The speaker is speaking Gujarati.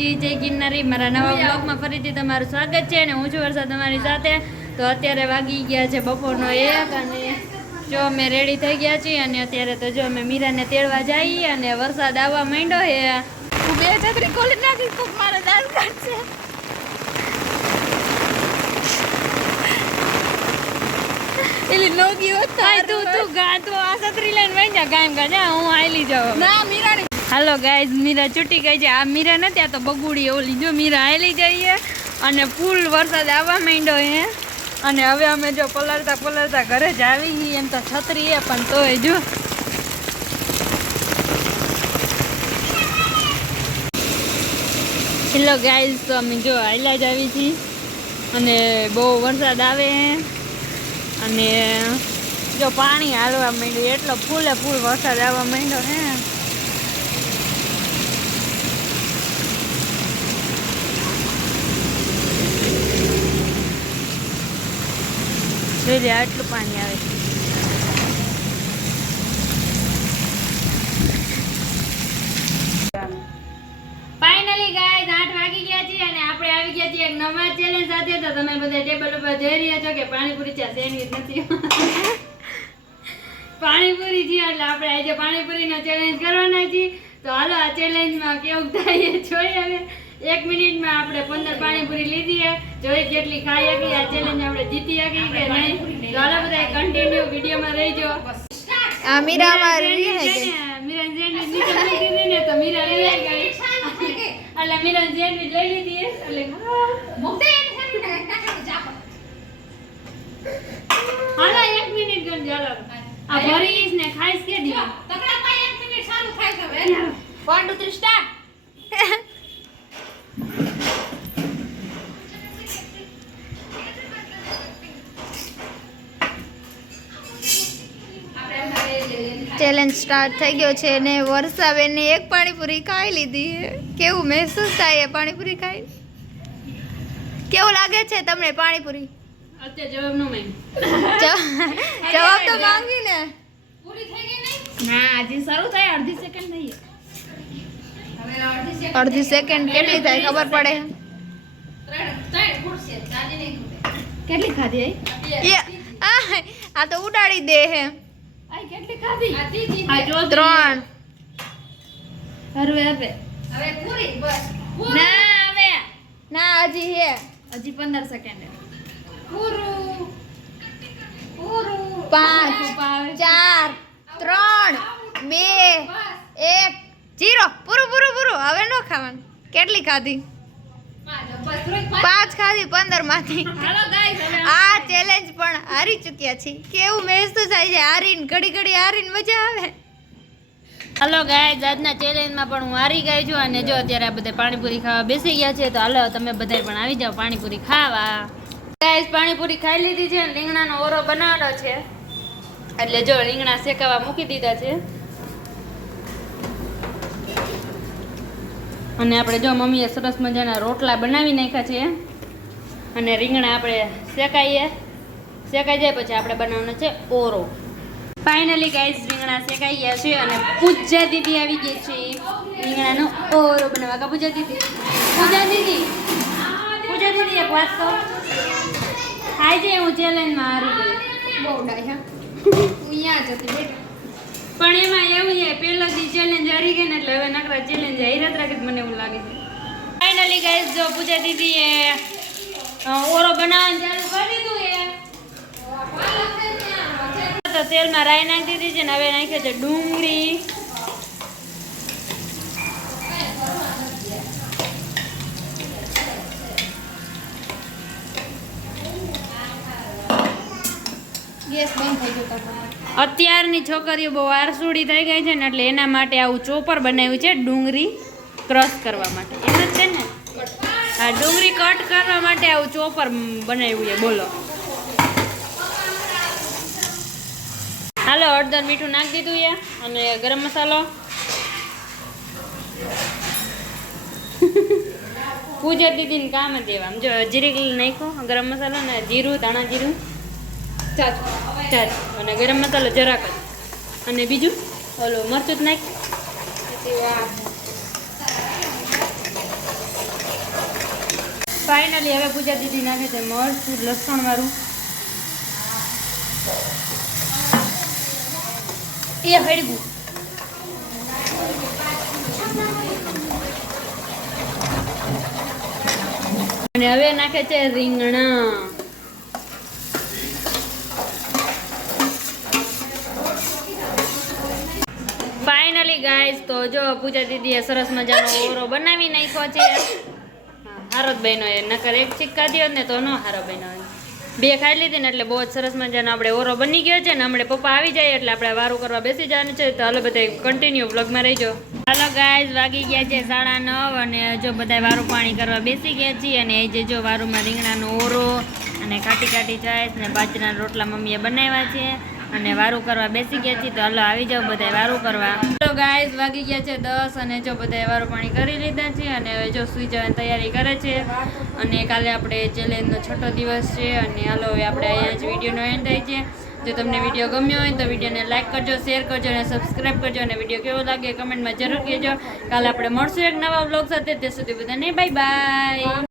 માતાજી, જય ગિરનારી. મારા નવા બ્લોગમાં ફરીથી તમારું સ્વાગત છે અને હું છું વર્ષા તમારી સાથે. તો અત્યારે વાગી ગયા છે બપોરનો 1 અને જો અમે રેડી થઈ ગયા છીએ અને અત્યારે તો જો અમે મીરાને તેડવા જઈએ અને વરસાદ આવવા માંડ્યો છે. હું બે છત્રી ખોલી નાખી કોક મારા દાંત કાઢશે. એલી નોગી હોત તું ગા તો આ છત્રી લઈને વઈ જા કામ કા હું આઈલી જાવ. ના મીરાની હાલો ગાઈઝ, મીરા છૂટી ગઈ છે. આ મીરા નથી, આ તો બગુડી ઓલી. જો મીરા આવેલી જઈએ અને ફૂલ વરસાદ આવવા માંડ્યો હે અને હવે અમે જો પલળતા ઘરે જ આવી ગઈ. એમ તો છત્રી હે પણ તોય જો હેલો ગાઈઝ, તો અમે જો આયલા જ આવી છીએ અને બહુ વરસાદ આવે હે અને જો પાણી હાલવા માંડ્યું એટલો ફૂલે ફૂલ વરસાદ આવવા માંડ્યો હે. જોઈએ આટલું પાણી આવે છે. ફાઇનલી ગાઈઝ 8 વાગી ગયા છે અને આપણે આવી ગયા છીએ એક નવા ચેલેન્જ સાથે. તો તમે બધા ટેબલ ઉપર જોઈ રહ્યા છો કે પાણીપુરી છે, સેન્ડવિચ નથી. પાણીપુરી છે એટલે આપણે આજે પાણીપુરીનો ચેલેન્જ કરવાના છીએ. તો હાલો આ ચેલેન્જમાં કેવું થાય એ જોઈએ. હવે 1 મિનિટમાં આપણે 15 પાણીપુરી લીધી છે. જોઈ કેટલી ખાઈ હતી. આ ચેલેન્જ આપણે જીતી હતી કે નહીં. તો હાલો બધા કન્ટિન્યુ વિડીયોમાં રહેજો. આ મીરા મારી હે કે મીરા જેની નીચે લીધી ને તો મીરા લઈ ગઈ. એટલે મીરા જેની લઈ લીધી એટલે મુક્તિ હાલો 1 મિનિટ ગણ ચાલો. આ ભરીશ ને ખાઈશ કે દી તકડામાં 1 મિનિટ ચાલુ થાય છે. 1 2 3 સ્ટાર્ટ. ચેલેન્જ સ્ટાર્ટ થઈ ગયો છે અને વર્ષાબેને એક પાણીપુરી ખાઈ લીધી છે. કેવું મહેસૂસ થાય એ પાણીપુરી ખાઈ? કેવું લાગે છે તમને પાણીપુરી? અત્યારે જવાબ નો માંગ. જવાબ તો માંગી ને. પૂરી થઈ ગઈ નહીં? ના, હજી શરૂ થાય. અડધી સેકન્ડ નહીં. હવે અડધી સેકન્ડ કેટલી થાય ખબર પડે? કેટલી ખાધી આ તો ઉડાડી દે હે. આઈ કેટલી ખાધી? આ જો 3 હવે પૂરી બસ. ના હવે ના હજી હે હજી 15 સેકન્ડ. પૂરું 5 4 3 2 1 0 પૂરું. હવે નો ખાવાનું. કેટલી ખાધી? 5 ખાધી 15 માંથી. હાલો ગાઈસ, હવે આ ચેલેન્જ પણ હારી ચૂક્યા છે. કેવું મહેસૂસ થાય છે હારીને? ઘડી હારીને મજા આવે. હાલો ગાઈસ, આજના ચેલેન્જમાં પણ હું હારી ગઈ છું અને જો અત્યારે આ બધા પાણીપુરી ખાવા બેસી ગયા છે. તો હાલો તમે બધા પણ આવી જાઓ પાણીપુરી ખાવા. ગાઈસ, પાણીપુરી ખાઈ લીધી છે અને રીંગણાનો ઓરો બનાવવાનો છે એટલે જો રીંગણા શેકાવા મૂકી દીધા છે અને આપણે જો મમ્મીએ સરસ મજાના રોટલા બનાવી નાખ્યા છે અને રીંગણા આપણે શેકાઈ જાય પછી આપણે બનાવવાનો છે ઓરો. ફાઇનલી ગાઈસ, રીંગણા શેકાઈ ગયા છે અને પૂજા દીદી આવી ગઈ છે રીંગણાનો ઓરો બનાવવા. કા પૂજા દીદી એક વાત કહું, આજે હું ચેલેન્જમાં હારી ગઈ. બહુ ડાય અહીંયા જ હતી બેટા. પણ એમાં એવું છે પહેલાથી ચેલેન્જ હારી ગઈ ને એટલે હવે નકરા ચેલેન્જ હાર્યા જ રાખે મને એવું લાગે છે. ફાઇનલી ગાઈસ, જો પૂજા દીદીએ ઓરો બનાવવાનું ચાલુ કરી દીધું તો તેલમાં રાઈ નાખી દીધી છે ને હવે નાખ્યો છે ડુંગળી. ગેસ બંધ થઈ ગયો તો. અત્યારની છોકરીઓ બહુ આરસુડી થઈ ગઈ છે ને એટલે એના માટે આવું ચોપર બનાવ્યું છે ડુંગળી ક્રશ કરવા માટે. એમ જ છે ને? હા, ડુંગળી કટ કરવા માટે આવું ચોપર બનાવ્યું છે. બોલો. હાલો, હળદર મીઠું નાખી દીધું છે અને ગરમ મસાલો. પૂજા દીદીને કામ જ એવા. જો જીરી નાખ્યો, ગરમ મસાલો ને જીરું, ધાણા જીરું ચાચ અને ગરમ મસાલો જરાક જ અને બીજું ઓલો મરચું જ નાખ. ફાઇનલી હવે પૂજા દીદી નાખે છે મરચું લસણ વાળું. એ હળગું અને હવે નાખે છે રીંગણા. ફાઇનલી ગાઈસ તો જો પૂજા દીદીએ સરસ મજાનો ઓરો બનાવી નાખ્યો છે. હારો જ બહેનો એ નકર એક ચીક ખાધી હોત ને તો નો હારો બહેનો. બે ખાઈ લીધી ને એટલે બહુ જ સરસ મજાનો આપણે ઓરો બની ગયો છે ને હમણાં પપ્પા આવી જાય એટલે આપણે વારું કરવા બેસી જવાનું છે. તો હાલો બધા કન્ટિન્યુ વ્લોગમાં રહીજો. હાલો ગાઈઝ વાગી ગયા છે 9:30 અને જો બધા વારું પાણી કરવા બેસી ગયા છીએ. અને એ જે જો વારુંમાં રીંગણાનો ઓરો અને કાટી છાશ ને બાજરાના રોટલા મમ્મીએ બનાવ્યા છે અને વારું કરવા બેસી ગયા છીએ. તો હાલો આવી જાઓ બધા વારું કરવા. તો ગાઈઝ વાગી ગયા છે 10 અને જો બધા વારું પાણી કરી લીધા છે અને હવે જો સુઈ જવાની તૈયારી કરે છે. અને કાલે આપણે ચેલેન્જનો 6ઠો દિવસ છે અને હાલો હવે આપણે અહીંયા જ વિડીયોનો એન્ડ થાય છે. જો તમને વિડીયો ગમ્યો હોય તો વિડીયોને લાઈક કરજો, શેર કરજો અને સબસ્ક્રાઈબ કરજો. અને વિડીયો કેવો લાગે કમેન્ટમાં જરૂર કહેજો. કાલે આપણે મળશું એક નવા વ્લોગ સાથે. ત્યાં સુધી બધાને બાય બાય.